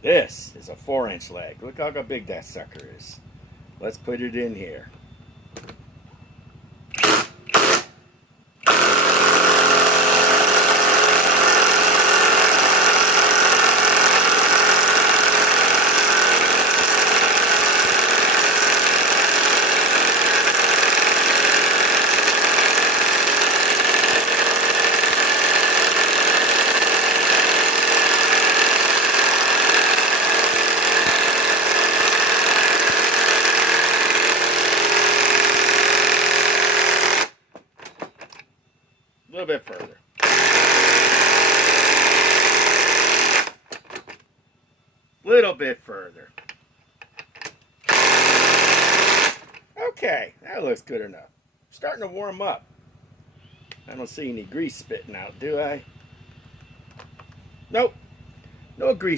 This is a 4-inch leg. Look how big that sucker is. Let's put it in here. A little bit further. Little bit further. Okay, that looks good enough. Starting to warm up. I don't see any grease spitting out, do I? Nope. No grease